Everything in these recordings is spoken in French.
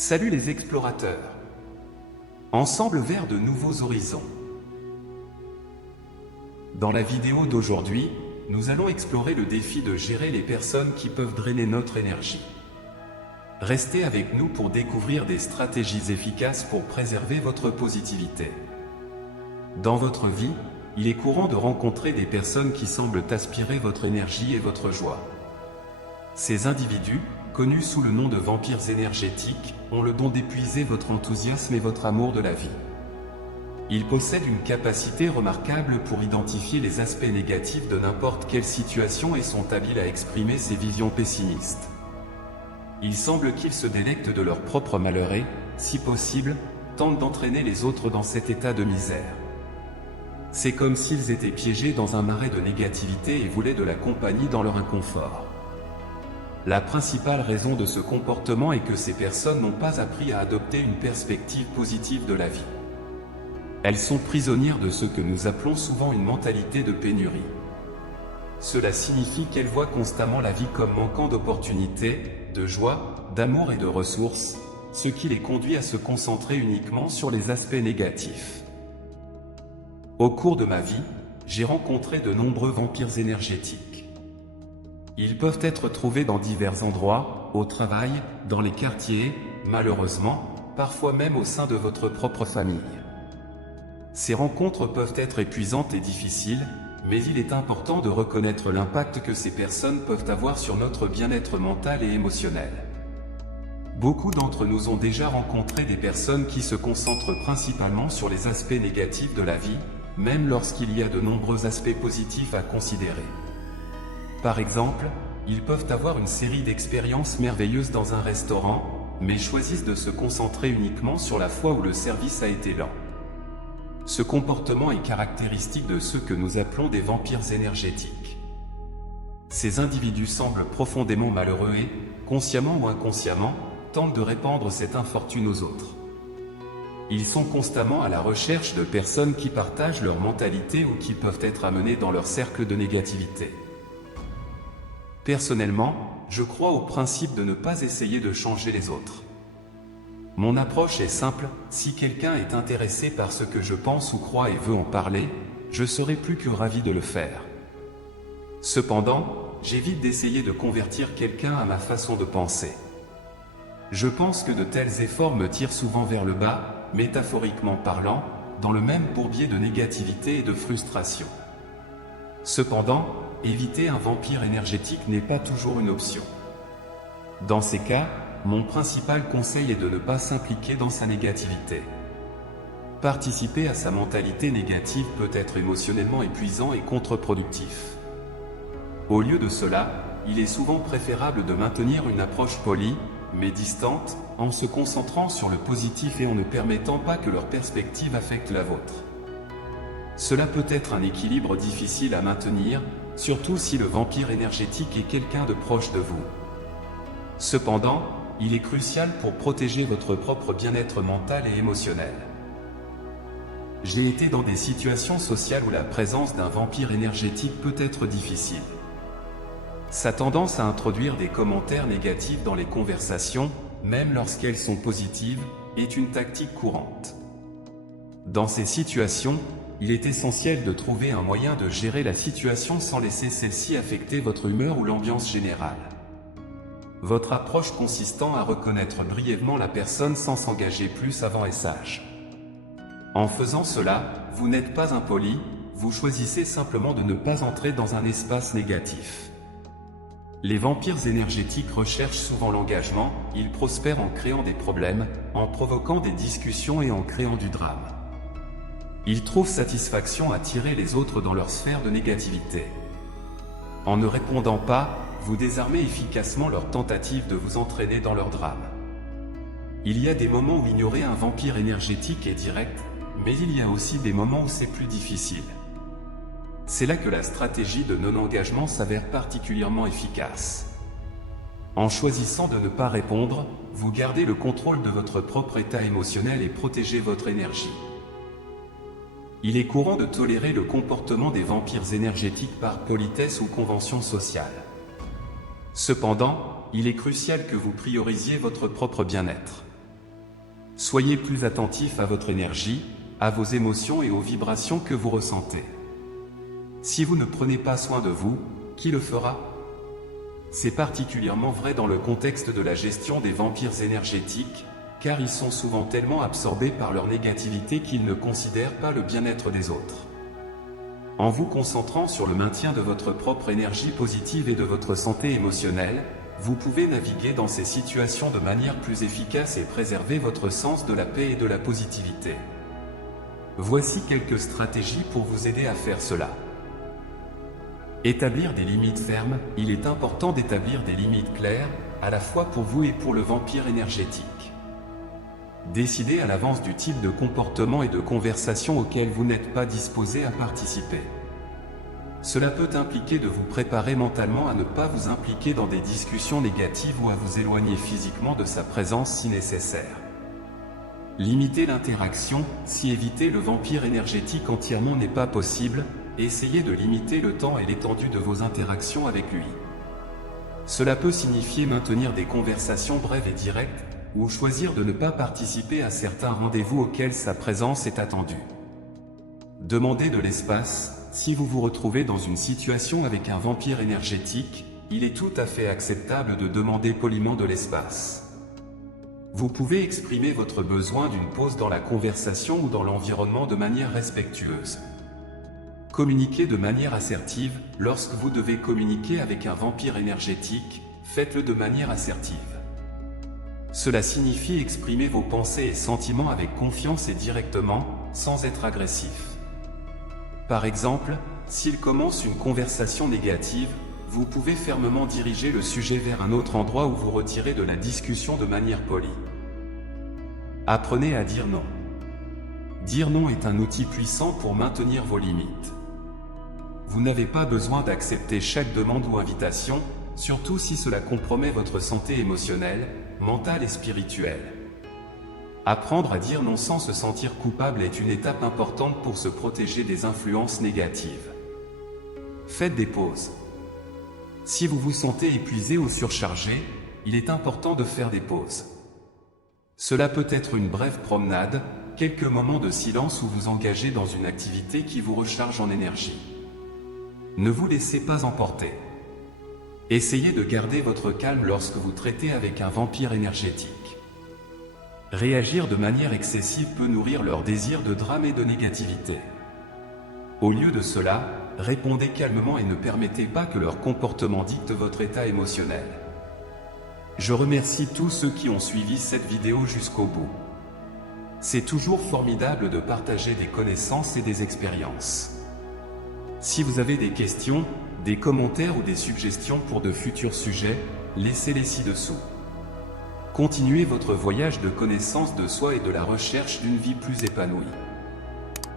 Salut les explorateurs! Ensemble vers de nouveaux horizons. Dans la vidéo d'aujourd'hui, nous allons explorer le défi de gérer les personnes qui peuvent drainer notre énergie. Restez avec nous pour découvrir des stratégies efficaces pour préserver votre positivité. Dans votre vie, il est courant de rencontrer des personnes qui semblent aspirer votre énergie et votre joie. Ces individus, connus sous le nom de vampires énergétiques, ont le don d'épuiser votre enthousiasme et votre amour de la vie. Ils possèdent une capacité remarquable pour identifier les aspects négatifs de n'importe quelle situation et sont habiles à exprimer ces visions pessimistes. Il semble qu'ils se délectent de leur propre malheur et, si possible, tentent d'entraîner les autres dans cet état de misère. C'est comme s'ils étaient piégés dans un marais de négativité et voulaient de la compagnie dans leur inconfort. La principale raison de ce comportement est que ces personnes n'ont pas appris à adopter une perspective positive de la vie. Elles sont prisonnières de ce que nous appelons souvent une mentalité de pénurie. Cela signifie qu'elles voient constamment la vie comme manquant d'opportunités, de joie, d'amour et de ressources, ce qui les conduit à se concentrer uniquement sur les aspects négatifs. Au cours de ma vie, j'ai rencontré de nombreux vampires énergétiques. Ils peuvent être trouvés dans divers endroits, au travail, dans les quartiers, malheureusement, parfois même au sein de votre propre famille. Ces rencontres peuvent être épuisantes et difficiles, mais il est important de reconnaître l'impact que ces personnes peuvent avoir sur notre bien-être mental et émotionnel. Beaucoup d'entre nous ont déjà rencontré des personnes qui se concentrent principalement sur les aspects négatifs de la vie, même lorsqu'il y a de nombreux aspects positifs à considérer. Par exemple, ils peuvent avoir une série d'expériences merveilleuses dans un restaurant, mais choisissent de se concentrer uniquement sur la fois où le service a été lent. Ce comportement est caractéristique de ceux que nous appelons des vampires énergétiques. Ces individus semblent profondément malheureux et, consciemment ou inconsciemment, tentent de répandre cette infortune aux autres. Ils sont constamment à la recherche de personnes qui partagent leur mentalité ou qui peuvent être amenées dans leur cercle de négativité. Personnellement, je crois au principe de ne pas essayer de changer les autres. Mon approche est simple, si quelqu'un est intéressé par ce que je pense ou crois et veut en parler, je serai plus que ravi de le faire. Cependant, j'évite d'essayer de convertir quelqu'un à ma façon de penser. Je pense que de tels efforts me tirent souvent vers le bas, métaphoriquement parlant, dans le même bourbier de négativité et de frustration. Cependant, éviter un vampire énergétique n'est pas toujours une option. Dans ces cas, mon principal conseil est de ne pas s'impliquer dans sa négativité. Participer à sa mentalité négative peut être émotionnellement épuisant et contre-productif. Au lieu de cela, il est souvent préférable de maintenir une approche polie, mais distante, en se concentrant sur le positif et en ne permettant pas que leur perspective affecte la vôtre. Cela peut être un équilibre difficile à maintenir, surtout si le vampire énergétique est quelqu'un de proche de vous. Cependant, il est crucial pour protéger votre propre bien-être mental et émotionnel. J'ai été dans des situations sociales où la présence d'un vampire énergétique peut être difficile. Sa tendance à introduire des commentaires négatifs dans les conversations, même lorsqu'elles sont positives, est une tactique courante. Dans ces situations, il est essentiel de trouver un moyen de gérer la situation sans laisser celle-ci affecter votre humeur ou l'ambiance générale. Votre approche consistant à reconnaître brièvement la personne sans s'engager plus avant est sage. En faisant cela, vous n'êtes pas impoli, vous choisissez simplement de ne pas entrer dans un espace négatif. Les vampires énergétiques recherchent souvent l'engagement, ils prospèrent en créant des problèmes, en provoquant des discussions et en créant du drame. Ils trouvent satisfaction à tirer les autres dans leur sphère de négativité. En ne répondant pas, vous désarmez efficacement leur tentative de vous entraîner dans leur drame. Il y a des moments où ignorer un vampire énergétique est direct, mais il y a aussi des moments où c'est plus difficile. C'est là que la stratégie de non-engagement s'avère particulièrement efficace. En choisissant de ne pas répondre, vous gardez le contrôle de votre propre état émotionnel et protégez votre énergie. Il est courant de tolérer le comportement des vampires énergétiques par politesse ou convention sociale. Cependant, il est crucial que vous priorisiez votre propre bien-être. Soyez plus attentif à votre énergie, à vos émotions et aux vibrations que vous ressentez. Si vous ne prenez pas soin de vous, qui le fera? C'est particulièrement vrai dans le contexte de la gestion des vampires énergétiques, car ils sont souvent tellement absorbés par leur négativité qu'ils ne considèrent pas le bien-être des autres. En vous concentrant sur le maintien de votre propre énergie positive et de votre santé émotionnelle, vous pouvez naviguer dans ces situations de manière plus efficace et préserver votre sens de la paix et de la positivité. Voici quelques stratégies pour vous aider à faire cela. Établir des limites fermes. Il est important d'établir des limites claires, à la fois pour vous et pour le vampire énergétique. Décidez à l'avance du type de comportement et de conversation auquel vous n'êtes pas disposé à participer. Cela peut impliquer de vous préparer mentalement à ne pas vous impliquer dans des discussions négatives ou à vous éloigner physiquement de sa présence si nécessaire. Limitez l'interaction. Si éviter le vampire énergétique entièrement n'est pas possible, essayez de limiter le temps et l'étendue de vos interactions avec lui. Cela peut signifier maintenir des conversations brèves et directes, ou choisir de ne pas participer à certains rendez-vous auxquels sa présence est attendue. Demandez de l'espace. Si vous vous retrouvez dans une situation avec un vampire énergétique, il est tout à fait acceptable de demander poliment de l'espace. Vous pouvez exprimer votre besoin d'une pause dans la conversation ou dans l'environnement de manière respectueuse. Communiquez de manière assertive. Lorsque vous devez communiquer avec un vampire énergétique, faites-le de manière assertive. Cela signifie exprimer vos pensées et sentiments avec confiance et directement, sans être agressif. Par exemple, s'il commence une conversation négative, vous pouvez fermement diriger le sujet vers un autre endroit ou vous retirer de la discussion de manière polie. Apprenez à dire non. Dire non est un outil puissant pour maintenir vos limites. Vous n'avez pas besoin d'accepter chaque demande ou invitation, surtout si cela compromet votre santé émotionnelle, mentale et spirituelle. Apprendre à dire non sans se sentir coupable est une étape importante pour se protéger des influences négatives. Faites des pauses. Si vous vous sentez épuisé ou surchargé, il est important de faire des pauses. Cela peut être une brève promenade, quelques moments de silence ou vous engager dans une activité qui vous recharge en énergie. Ne vous laissez pas emporter. Essayez de garder votre calme lorsque vous traitez avec un vampire énergétique. Réagir de manière excessive peut nourrir leur désir de drame et de négativité. Au lieu de cela, répondez calmement et ne permettez pas que leur comportement dicte votre état émotionnel. Je remercie tous ceux qui ont suivi cette vidéo jusqu'au bout. C'est toujours formidable de partager des connaissances et des expériences. Si vous avez des questions, des commentaires ou des suggestions pour de futurs sujets, laissez-les ci-dessous. Continuez votre voyage de connaissance de soi et de la recherche d'une vie plus épanouie.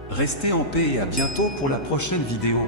Restez en paix et à bientôt pour la prochaine vidéo.